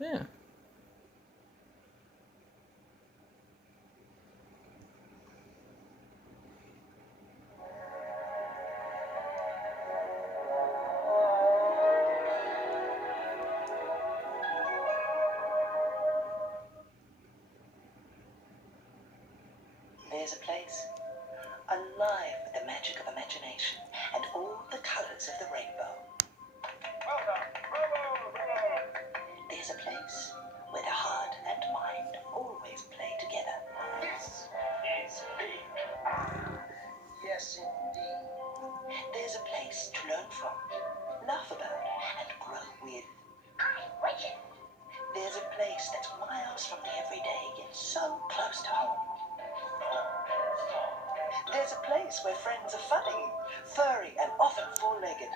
Yeah. There's a place alive with the magic of imagination and all the colors of the rainbow. There's a place where the heart and mind always play together. This is big. Yes, indeed. There's a place to learn from, laugh about, and grow with. I'm with you. There's a place that's miles from the everyday, yet so close to home. There's a place where friends are funny, furry, and often four-legged.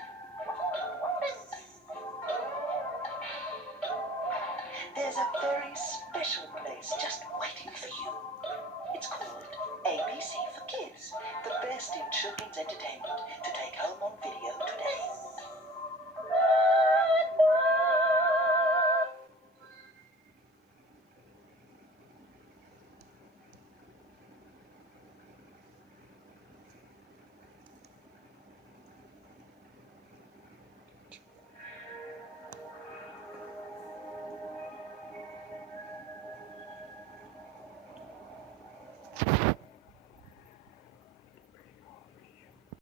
There's a very special place just waiting for you. It's called ABC for Kids, the best in children's entertainment to take home on video